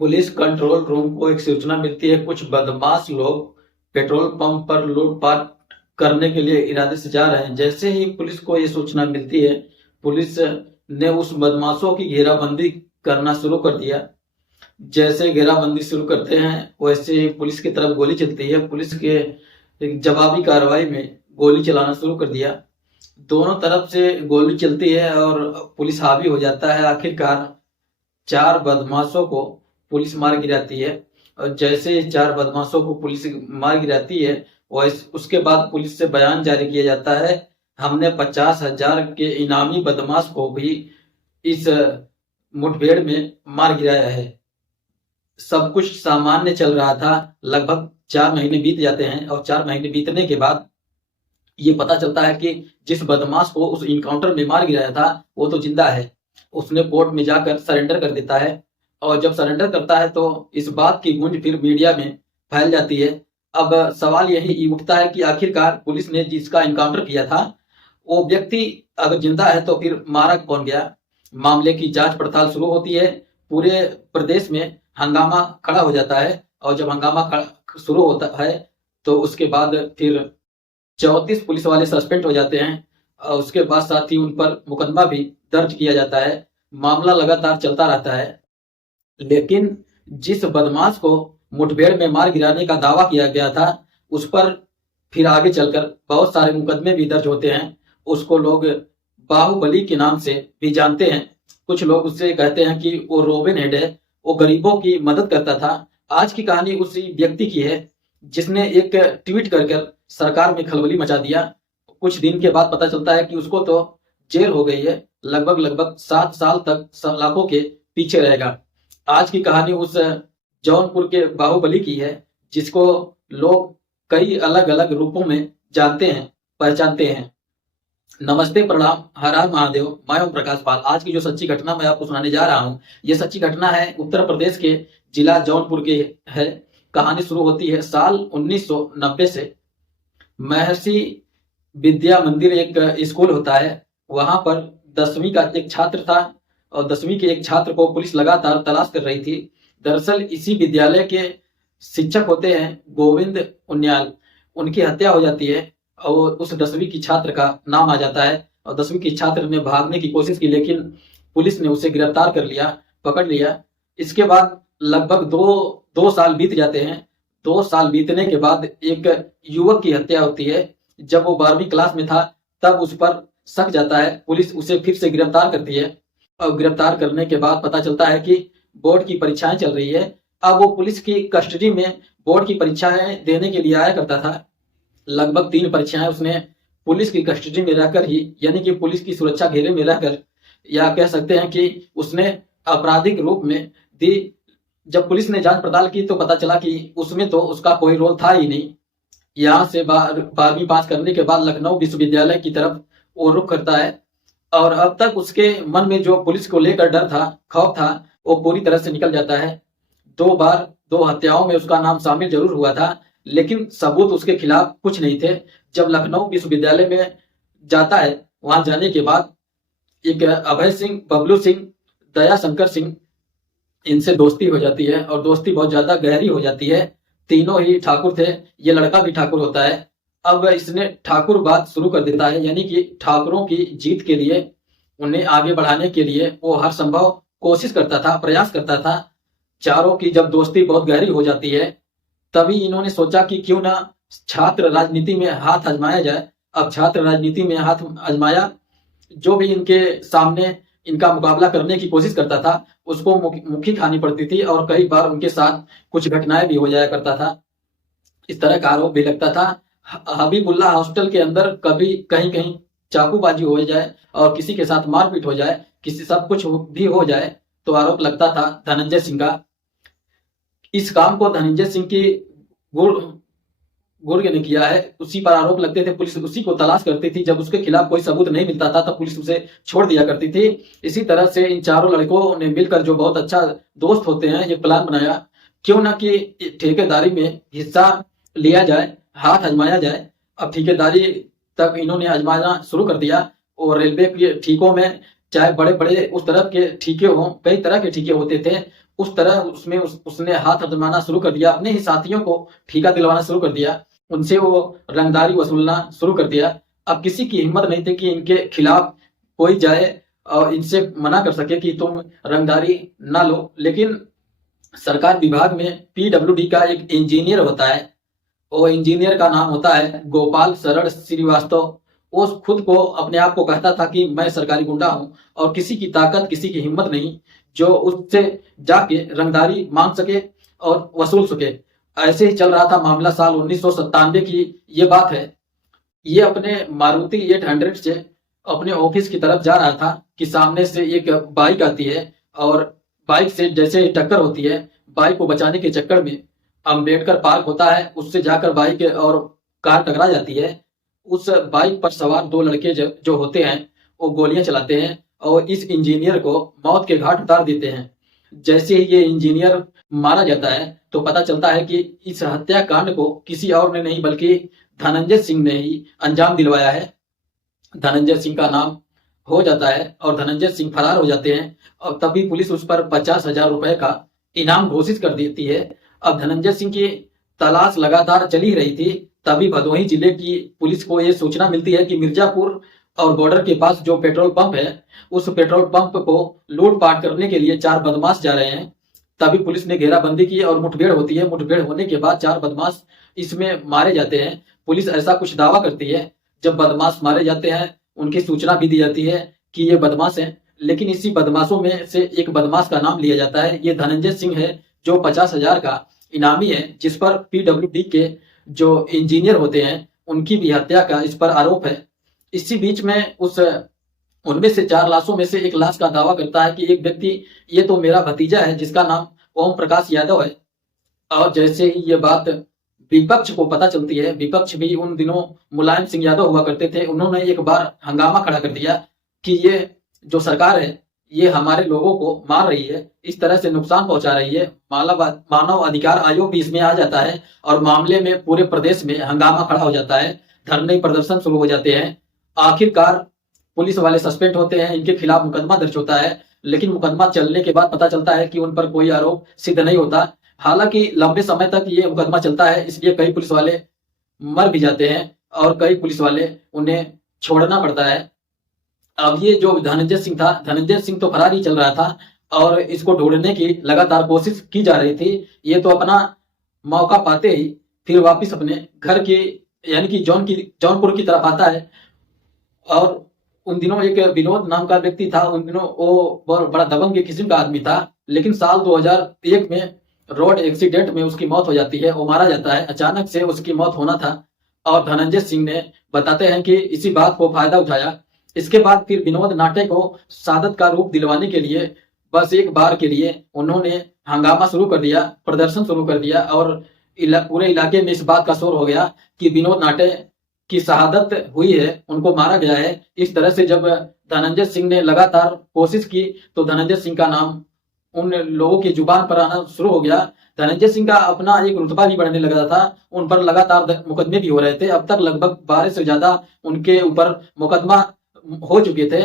Police control room को एक सूचना मिलती है, कुछ बदमाश लोग पेट्रोल पंप पर लूटपाट करने के लिए इरादे से जा रहे हैं। जैसे ही पुलिस को ये सूचना मिलती है, पुलिस ने उस बदमाशों की घेराबंदी करना शुरू कर दिया। जैसे घेराबंदी शुरू करते हैं, वैसे ही पुलिस की तरफ गोली चलती है। पुलिस के एक जवाबी कार्रवाई में गोली चलाना शुरू कर दिया। दोनों तरफ से गोली चलती है और पुलिस हावी हो जाता है। आखिरकार 4 बदमाशों को पुलिस मार गिराती है। और जैसे ही 4 बदमाशों को पुलिस मार गिराती है, वैसे उसके बाद पुलिस से बयान जारी किया जाता है, हमने 50,000 के इनामी बदमाश को भी इस मुठभेड़ में मार गिराया है। सब कुछ सामान्य चल रहा था। लगभग 4 महीने बीत जाते हैं और 4 महीने बीतने के बाद ये पता चलता है कि जिस बदमाश को उस इनकाउंटर में मार गिराया था, वो तो जिंदा है। उसने कोर्ट में जाकर सरेंडर कर देता है और जब सरेंडर करता है तो इस बात की गूंज फिर मीडिया में फैल जाती है। अब सवाल यही उठता है कि आखिरकार पुलिस ने जिसका इनकाउंटर किया था, वो व्यक्ति अगर जिंदा है तो फिर मारा कौन गया। मामले की जांच पड़ताल शुरू होती है। पूरे प्रदेश में हंगामा खड़ा हो जाता है और जब हंगामा शुरू होता है तो उसके बाद फिर 34 पुलिस वाले सस्पेंड हो जाते हैं और उसके बाद साथ ही उन पर मुकदमा भी दर्ज किया जाता है। मामला लगातार चलता रहता है। लेकिन जिस बदमाश को मुठभेड़ में मार गिराने का दावा किया गया था, उस पर फिर आगे चलकर बहुत सारे मुकदमे भी दर्ज होते हैं। उसको लोग बाहुबली के नाम से भी जानते हैं। कुछ लोग उससे कहते हैं कि वो रॉबिन हुड है, वो गरीबों की मदद करता था। आज की कहानी उसी व्यक्ति की है जिसने एक ट्वीट कर सरकार में खलबली मचा दिया। कुछ दिन के बाद पता चलता है कि उसको तो जेल हो गई है। लगभग 7 साल तक सलाखों के पीछे रहेगा। आज की कहानी उस जौनपुर के बाहुबली की है, जिसको लोग कई अलग अलग रूपों में जानते हैं, पहचानते हैं। नमस्ते, प्रणाम, हर हर महादेव। मैं ओम प्रकाश पाल। आज की जो सच्ची घटना मैं आपको सुनाने जा रहा हूँ, ये सच्ची घटना है उत्तर प्रदेश के जिला जौनपुर की है। कहानी शुरू होती है साल 1990 से। महर्षि विद्या मंदिर एक स्कूल होता है, वहां पर 10वीं का एक छात्र था और 10वीं के एक छात्र को पुलिस लगातार तलाश कर रही थी। दरअसल इसी विद्यालय के शिक्षक होते हैं गोविंद उनियाल। उनकी हत्या हो जाती है और उस 10वीं की छात्र का नाम आ जाता है और 10वीं की छात्र ने भागने की कोशिश की, लेकिन पुलिस ने उसे गिरफ्तार कर लिया, पकड़ लिया। इसके बाद लगभग दो साल बीत जाते हैं। 2 साल बीतने के बाद एक युवक की हत्या होती है। जब वो 12वीं क्लास में था, तब उस पर शक जाता है। पुलिस उसे फिर से गिरफ्तार करती है और गिरफ्तार करने के बाद पता चलता है कि बोर्ड की परीक्षाएं चल रही है। अब वो पुलिस की कस्टडी में बोर्ड की परीक्षाएं देने के लिए आया करता था। लगभग 3 परीक्षाएं उसने पुलिस की कस्टडी में रहकर ही, यानी कि पुलिस की सुरक्षा घेरे में रहकर, या कह सकते हैं कि उसने आपराधिक रूप में दी। जब पुलिस ने जांच पड़ताल की तो पता चला कि उसमें तो उसका कोई रोल था ही नहीं। यहाँ से 12वीं पास करने के बाद लखनऊ विश्वविद्यालय की तरफ वो रुख करता है और अब तक उसके मन में जो पुलिस को लेकर डर था, खौफ था, वो पूरी तरह से निकल जाता है। 2 बार 2 हत्याओं में उसका नाम शामिल जरूर हुआ था, लेकिन सबूत उसके खिलाफ कुछ नहीं थे। जब लखनऊ विश्वविद्यालय में जाता है, वहां जाने के बाद एक अभय सिंह, बबलू सिंह, दया शंकर सिंह, इनसे दोस्ती हो जाती है और दोस्ती बहुत ज्यादा गहरी हो जाती है। तीनों ही ठाकुर थे, ये लड़का भी ठाकुर होता है। अब इसने ठाकुर बात शुरू कर देता है, यानी कि ठाकुरों की जीत के लिए, उन्हें आगे बढ़ाने के लिए वो हर संभव कोशिश करता था, प्रयास करता था। चारों की जब दोस्ती बहुत गहरी हो जाती है, तभी इन्होंने सोचा कि क्यों ना छात्र राजनीति में हाथ आजमाया जाए। अब छात्र राजनीति में हाथ आजमाया। जो भी इनके सामने इनका मुकाबला करने की कोशिश करता था, उसको मुखी खानी पड़ती थी और कई बार उनके साथ कुछ घटनाएं भी हो जाया करता था। इस तरह का आरोप भी लगता था। हबीबुल्ला हॉस्टल के अंदर कभी कहीं कहीं चाकूबाजी हो जाए और किसी के साथ मारपीट हो जाए, किसी सब कुछ भी हो जाए, तो आरोप लगता था धनंजय सिंह का। इस काम को धनंजय सिंह की गुर्ग ने किया है, उसी पर आरोप लगते थे। पुलिस उसी को तलाश करती थी। जब उसके खिलाफ कोई सबूत नहीं मिलता था तब पुलिस उसे छोड़ दिया करती थी। इसी तरह से इन चारों लड़कों ने मिलकर, जो बहुत अच्छा दोस्त होते हैं, ये प्लान बनाया, क्यों ना कि ठेकेदारी में हिस्सा लिया जाए, हाथ आजमाया जाए। अब ठेकेदारी तक इन्होंने आजमाना शुरू कर दिया और रेलवे के ठीकों में, चाहे बड़े बड़े उस तरफ के ठीके हों, कई तरह के ठीके होते थे, उस तरह उसमें उसने हाथ आजमाना शुरू कर दिया, अपने ही साथियों को ठेका दिलवाना शुरू कर दिया, उनसे वो रंगदारी वसूलना शुरू कर दिया। अब किसी की हिम्मत नहीं थी कि इनके खिलाफ कोई जाए और इनसे मना कर सके कि तुम रंगदारी ना लो। लेकिन सरकार विभाग में पीडब्ल्यूडी का एक इंजीनियर होता है, वो इंजीनियर का नाम होता है गोपाल शरण श्रीवास्तव। वो खुद को अपने आप को कहता था कि मैं सरकारी गुंडा हूं और किसी की ताकत, किसी की हिम्मत नहीं जो उससे जाके रंगदारी मांग सके और वसूल सके। ऐसे ही चल रहा था मामला। साल 1997 की ये बात है। ये अपने मारुति 800 से अपने ऑफिस की तरफ जा रहा था कि सामने से एक बाइक आती है और बाइक से जैसे ही टक्कर होती है, बाइक को बचाने के चक्कर में अम्बेडकर पार्क होता है, उससे जाकर बाइक और कार टकरा जाती है। उस बाइक पर सवार दो लड़के जो होते हैं वो गोलियां चलाते हैं और इस इंजीनियर को मौत के घाट उतार देते हैं। जैसे ही ये इंजीनियर मारा जाता है तो पता चलता है कि इस हत्याकांड को किसी और ने नहीं बल्कि धनंजय सिंह ने ही अंजाम दिलवाया है। धनंजय सिंह का नाम हो जाता है और धनंजय सिंह फरार हो जाते हैं और तभी पुलिस उस पर 50,000 रुपए का इनाम घोषित कर देती है। अब धनंजय सिंह की तलाश लगातार चली रही थी, तभी भदोही जिले की पुलिस को यह सूचना मिलती है कि मिर्जापुर और बॉर्डर के पास जो पेट्रोल पंप है, उस पेट्रोल पंप को लूटपाट करने के लिए 4 बदमाश जा रहे हैं। तभी पुलिस ने घेराबंदी की और मुठभेड़ होती है। मुठभेड़ होने के बाद 4 बदमाश इसमें मारे जाते हैं। पुलिस ऐसा कुछ दावा करती है। जब बदमाश मारे जाते हैं उनकी सूचना भी दी जाती है कि ये बदमाश हैं, लेकिन इसी बदमाशों में से एक बदमाश का नाम लिया जाता है। ये धनंजय सिंह है जो 50,000 का इनामी है, जिस पर पीडब्ल्यूडी के जो इंजीनियर होते हैं उनकी भी हत्या का इस पर आरोप है। इसी बीच में उनमें से 4 लाशों में से एक लाश का दावा करता है कि एक व्यक्ति, ये तो मेरा भतीजा है जिसका नाम ओम प्रकाश यादव है। और जैसे ही ये बात विपक्ष को पता चलती है, विपक्ष भी उन दिनों मुलायम सिंह यादव हुआ करते थे, उन्होंने एक बार हंगामा खड़ा कर दिया कि ये जो सरकार है ये हमारे लोगों को मार रही है, इस तरह से नुकसान पहुंचा रही है। मानव अधिकार आयोग भी इसमें आ जाता है और मामले में पूरे प्रदेश में हंगामा खड़ा हो जाता है, धरने प्रदर्शन शुरू हो जाते हैं। आखिरकार पुलिस वाले सस्पेंड होते हैं, इनके खिलाफ मुकदमा दर्ज होता है, लेकिन मुकदमा चलने के बाद पता चलता है कि उन पर कोई आरोप सिद्ध नहीं होता। हालांकि लंबे समय तक ये मुकदमा चलता है, इसलिए कई पुलिस वाले मर भी जाते हैं और कई पुलिस वाले उन्हें छोड़ना पड़ता है। अब ये जो धनंजय सिंह था, धनंजय सिंह तो फरार ही चल रहा था और इसको ढूंढने की लगातार कोशिश की जा रही थी। ये तो अपना मौका पाते ही फिर वापिस अपने घर की यानी कि जौनपुर की तरफ आता है। और उन दिनों एक विनोद नाम का व्यक्ति था, उन दिनों वो बहुत बड़ा दबंग किस्म का आदमी था, लेकिन साल 2001 में रोड एक्सीडेंट में उसकी मौत हो जाती है, वो मारा जाता है। अचानक से उसकी मौत होना था और धनंजय सिंह ने बताते हैं कि इसी बात को फायदा उठाया। इसके बाद फिर विनोद नाटे को शहादत का रूप दिलवाने के लिए बस एक बार के लिए उन्होंने हंगामा शुरू कर दिया, प्रदर्शन शुरू कर दिया और पूरे इलाके में इस बात का शोर हो गया कि विनोद नाटे की शहादत हुई है, उनको मारा गया है। इस तरह से जब धनंजय सिंह ने लगातार कोशिश की तो धनंजय सिंह का नाम उन लोगों की जुबान पर आना शुरू हो गया। धनंजय सिंह का अपना एक रुतबा भी बढ़ने लगा था, उन पर लगातार मुकदमे भी हो रहे थे। अब तक लगभग 12 से ज्यादा उनके ऊपर मुकदमा हो चुके थे।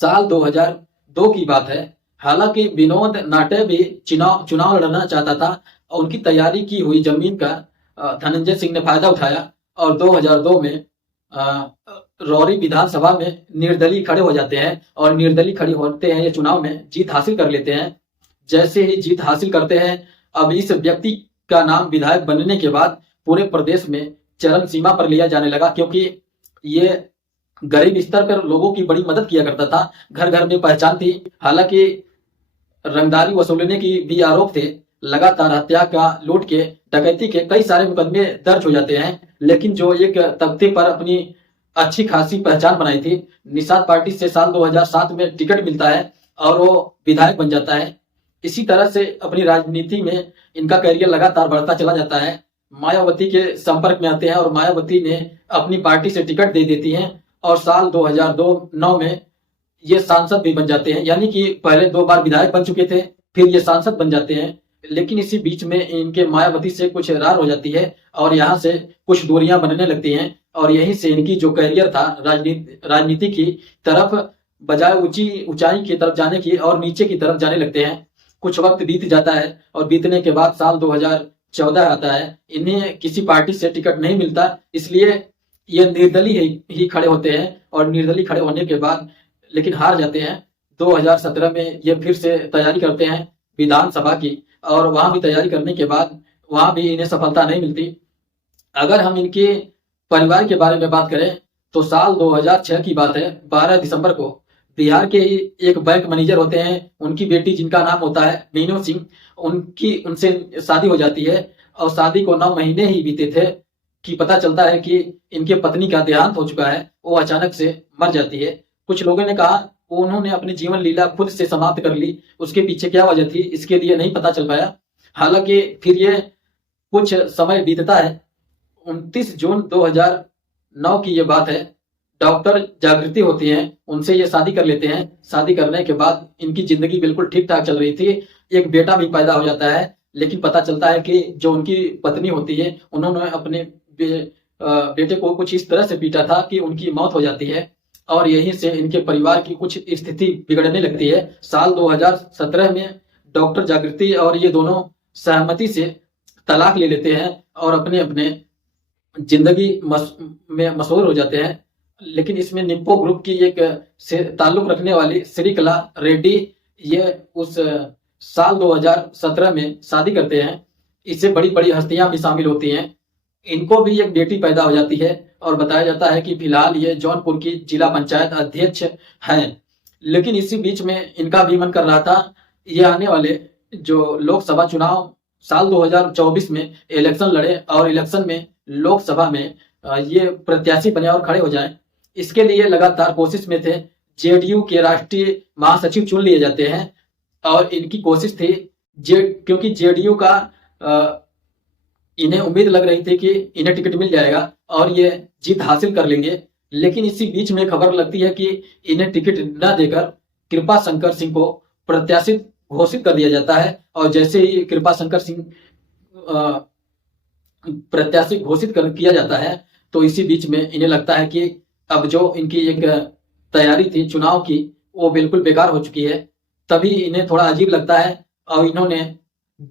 साल 2002 की बात है। हालांकि विनोद नाटे भी चुनाव लड़ना चाहता था और उनकी तैयारी की हुई जमीन का धनंजय सिंह ने फायदा उठाया और 2002 में रौरी विधानसभा में निर्दलीय खड़े हो जाते हैं और निर्दलीय खड़े होते हैं, ये चुनाव में जीत हासिल कर लेते हैं। जैसे ही जीत हासिल करते हैं, अब इस व्यक्ति का नाम विधायक बनने के बाद पूरे प्रदेश में चरम सीमा पर लिया जाने लगा, क्योंकि ये गरीब स्तर पर लोगों की बड़ी मदद किया करता था, घर घर में पहचान थी। हालांकि रंगदारी वसूलने की भी आरोप थे, लगातार हत्या का, लूट के, डकैती के कई सारे मुकदमे दर्ज हो जाते हैं। लेकिन जो एक तख्ते पर अपनी अच्छी खासी पहचान बनाई थी, निषाद पार्टी से साल 2007 में टिकट मिलता है और वो विधायक बन जाता है। इसी तरह से अपनी राजनीति में इनका करियर लगातार बढ़ता चला जाता है। मायावती के संपर्क में आते हैं और मायावती ने अपनी पार्टी से टिकट दे देती हैं और साल 2009 में ये सांसद भी बन जाते हैं। यानी कि पहले 2 बार विधायक बन चुके थे, फिर ये सांसद बन जाते हैं। लेकिन इसी बीच में इनके मायावती से कुछ रार हो जाती है और यहाँ से कुछ दूरियां बनने लगती हैं और यहीं से इनकी जो करियर था राजनीति की तरफ, बजाय ऊंचाई की तरफ जाने की और नीचे की तरफ जाने लगते हैं। कुछ वक्त बीत जाता है और बीतने के बाद साल 2014 आता है, इन्हें किसी पार्टी से टिकट नहीं मिलता, इसलिए ये निर्दलीय ही खड़े होते हैं और निर्दलीय खड़े होने के बाद लेकिन हार जाते हैं। 2017 में ये फिर से तैयारी करते हैं विधानसभा की, और वहां भी तैयारी करने के बाद वहां भी इन्हें सफलता नहीं मिलती। अगर हम इनके परिवार के बारे में बात करें तो साल 2006 की बात है, 12 दिसंबर को बिहार के ही एक बैंक मैनेजर होते हैं, उनकी बेटी जिनका नाम होता है मीनू सिंह, उनसे शादी हो जाती है और शादी को 9 महीने ही बीते थे कि पता चलता है कि इनके पत्नी का देहांत हो चुका है, वो अचानक से मर जाती है। कुछ लोगों ने कहा उन्होंने अपनी जीवन लीला खुद से समाप्त कर ली, उसके पीछे क्या वजह थी इसके लिए नहीं पता चल पाया। हालांकि फिर ये कुछ समय बीतता है, 29 जून 2009 की ये बात है, डॉक्टर जागृति होती हैं, उनसे ये शादी कर लेते हैं। शादी करने के बाद इनकी जिंदगी बिल्कुल ठीक ठाक चल रही थी, एक बेटा भी पैदा हो जाता है, लेकिन पता चलता है कि जो उनकी पत्नी होती है उन्होंने अपने बेटे को कुछ इस तरह से पीटा था कि उनकी मौत हो जाती है और यहीं से इनके परिवार की कुछ स्थिति बिगड़ने लगती है। साल 2017 में डॉक्टर जागृति और ये दोनों सहमति से तलाक ले लेते हैं और अपने अपने जिंदगी में मशहूर हो जाते हैं। लेकिन इसमें निप्पो ग्रुप की एक से ताल्लुक रखने वाली श्रीकला रेड्डी ये उस साल 2017 में शादी करते हैं। इससे बड़ी बड़ी हस्तियां भी शामिल होती हैं। इनको भी एक बेटी पैदा हो जाती है और बताया जाता है कि फिलहाल ये जौनपुर की जिला पंचायत अध्यक्ष हैं। लेकिन इसी बीच में इनका भी मन कर रहा था ये आने वाले जो लोकसभा चुनाव साल 2024 में इलेक्शन लड़े और इलेक्शन में लोकसभा में ये प्रत्याशी बने और खड़े हो जाएं। इसके लिए लगातार कोशिश में थे। जेडीयू के राष्ट्रीय महासचिव चुन लिए जाते हैं और इनकी कोशिश थी क्योंकि जेडीयू का इन्हें उम्मीद लग रही थी कि इन्हें टिकट मिल जाएगा और ये जीत हासिल कर लेंगे। लेकिन इसी बीच में खबर लगती है कि इन्हें टिकट न देकर कृपा शंकर सिंह को प्रत्याशी घोषित कर दिया जाता है और जैसे ही कृपा शंकर सिंह प्रत्याशी घोषित किया जाता है तो इसी बीच में इन्हें लगता है कि अब जो इनकी एक तैयारी थी चुनाव की वो बिल्कुल बेकार हो चुकी है। तभी इन्हें थोड़ा अजीब लगता है और इन्होंने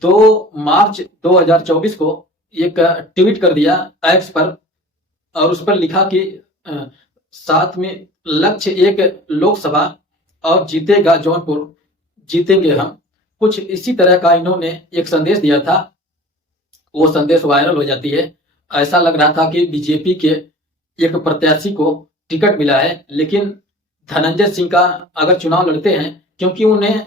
2 मार्च 2024 को एक ट्वीट कर दिया एक्स पर और उस पर लिखा कि साथ में लक्ष्य एक लोकसभा और जीतेगा जौनपुर, जीतेंगे हम, कुछ इसी तरह का इन्होंने एक संदेश दिया था। वो संदेश वायरल हो जाती है। ऐसा लग रहा था कि बीजेपी के एक प्रत्याशी को टिकट मिला है, लेकिन धनंजय सिंह का अगर चुनाव लड़ते हैं, क्योंकि उन्हें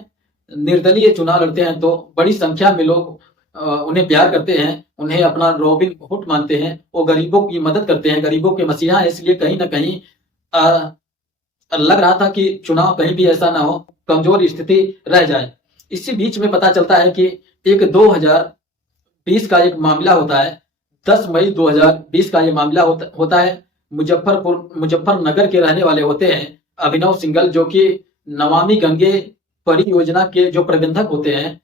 निर्दलीय चुनाव लड़ते हैं तो बड़ी संख्या में लोग उन्हें प्यार करते हैं, उन्हें अपना रॉबिन हुड मानते हैं, वो गरीबों की मदद करते हैं, गरीबों के मसीहा है। इसलिए कहीं ना कहीं लग रहा था कि चुनाव कहीं भी ऐसा ना हो कमजोर स्थिति रह जाए। इसी बीच में पता चलता है कि एक 2020 का एक मामला होता है। 10 मई 2020 का ये मामला होता है। मुजफ्फरनगर के रहने वाले होते हैं अभिनव सिंघल, जो कि नमामि गंगे परियोजना के जो प्रबंधक होते हैं।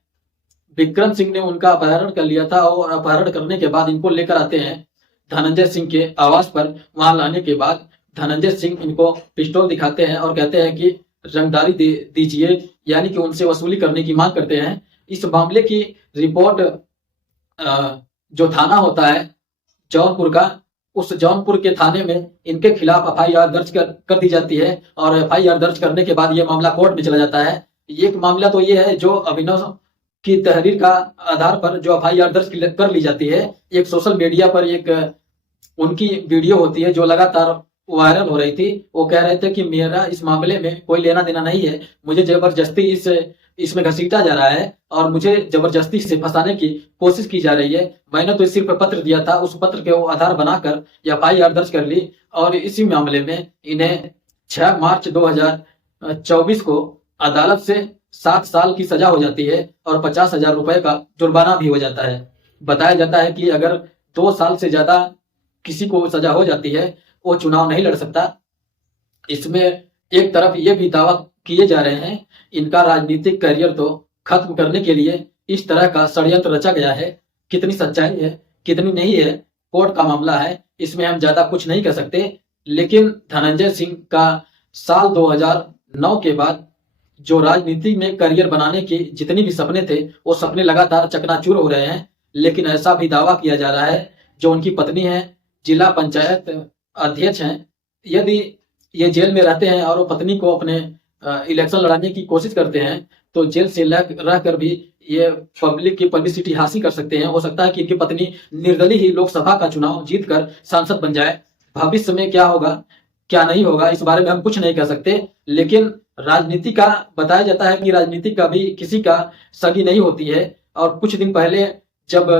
विक्रम सिंह ने उनका अपहरण कर लिया था और अपहरण करने के बाद इनको लेकर आते हैं धनंजय सिंह के आवास पर। वहां लाने के बाद धनंजय सिंह इनको पिस्टल दिखाते हैं और कहते हैं कि रंगदारी दीजिए, यानी कि उनसे वसूली करने की मांग करते हैं। इस मामले की रिपोर्ट जो थाना होता है जौनपुर का, उस जौनपुर के थाने में इनके खिलाफ एफआईआर दर्ज कर दी जाती है और एफआईआर दर्ज करने के बाद ये मामला कोर्ट में चला जाता है। एक मामला तो ये है जो अभिनव की तहरीर का आधार पर जो एफआईआर दर्ज कर ली जाती है। एक सोशल मीडिया पर एक उनकी वीडियो होती है जो लगातार वायरल हो रही थी। वो कह रहे थे कि मेरा इस मामले में कोई लेना देना नहीं है, मुझे जबरदस्ती इसमें घसीटा जा रहा है और मुझे जबरदस्ती से फंसाने की कोशिश की जा रही है। मैंने तो सिर्फ पत्र दिया था, उस पत्र के वो आधार बनाकर एफआईआर दर्ज कर ली और इसी मामले में इन्हें 6 मार्च 2024 को अदालत से 7 साल की सजा हो जाती है और 50,000 रुपए का जुर्माना भी हो जाता है। बताया जाता है कि अगर 2 साल से ज्यादा किसी को सजा हो जाती है वो चुनाव नहीं लड़ सकता। इसमें एक तरफ ये भी दावा किए जा रहे हैं इनका राजनीतिक करियर तो खत्म करने के लिए इस तरह का षड्यंत्र रचा गया है। कितनी सच्चाई है कितनी नहीं है कोर्ट का मामला है, इसमें हम ज्यादा कुछ नहीं कह सकते। लेकिन धनंजय सिंह का साल 2009 के बाद जो राजनीति में करियर बनाने के जितने भी सपने थे वो सपने लगातार चकनाचूर हो रहे हैं। लेकिन ऐसा भी दावा किया जा रहा है जो उनकी पत्नी है, जिला पंचायत अध्यक्ष हैं, यदि ये जेल में रहते हैं और वो पत्नी को अपने इलेक्शन लड़ाने की कोशिश करते हैं तो जेल से रहकर भी ये पब्लिक की पब्लिसिटी हासिल कर सकते हैं। हो सकता है कि इनकी पत्नी निर्दलीय ही लोकसभा का चुनाव जीतकर सांसद बन जाए। भविष्य में क्या होगा क्या नहीं होगा इस बारे में हम कुछ नहीं कह सकते, लेकिन राजनीति का बताया जाता है कि राजनीति का भी किसी का सगी नहीं होती है। और कुछ दिन पहले जब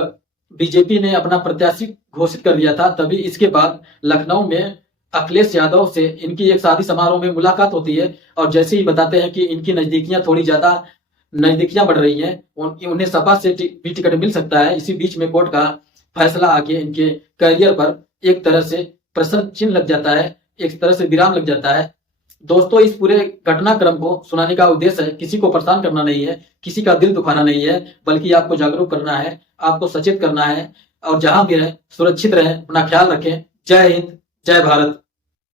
बीजेपी ने अपना प्रत्याशी घोषित कर दिया था, तभी इसके बाद लखनऊ में अखिलेश यादव से इनकी एक शादी समारोह में मुलाकात होती है और जैसे ही बताते हैं कि इनकी नजदीकियां थोड़ी ज्यादा नजदीकियां बढ़ रही हैं, उन्हें सपा से भी टिकट मिल सकता है। इसी बीच में कोर्ट का फैसला आके इनके करियर पर एक तरह से प्रश्न चिन्ह लग जाता है, एक तरह से विराम लग जाता है। दोस्तों, इस पूरे घटनाक्रम को सुनाने का उद्देश्य है किसी को परेशान करना नहीं है, किसी का दिल दुखाना नहीं है, बल्कि आपको जागरूक करना है, आपको सचेत करना है। और जहां भी रहे सुरक्षित रहें, अपना ख्याल रखें। जय हिंद, जय भारत।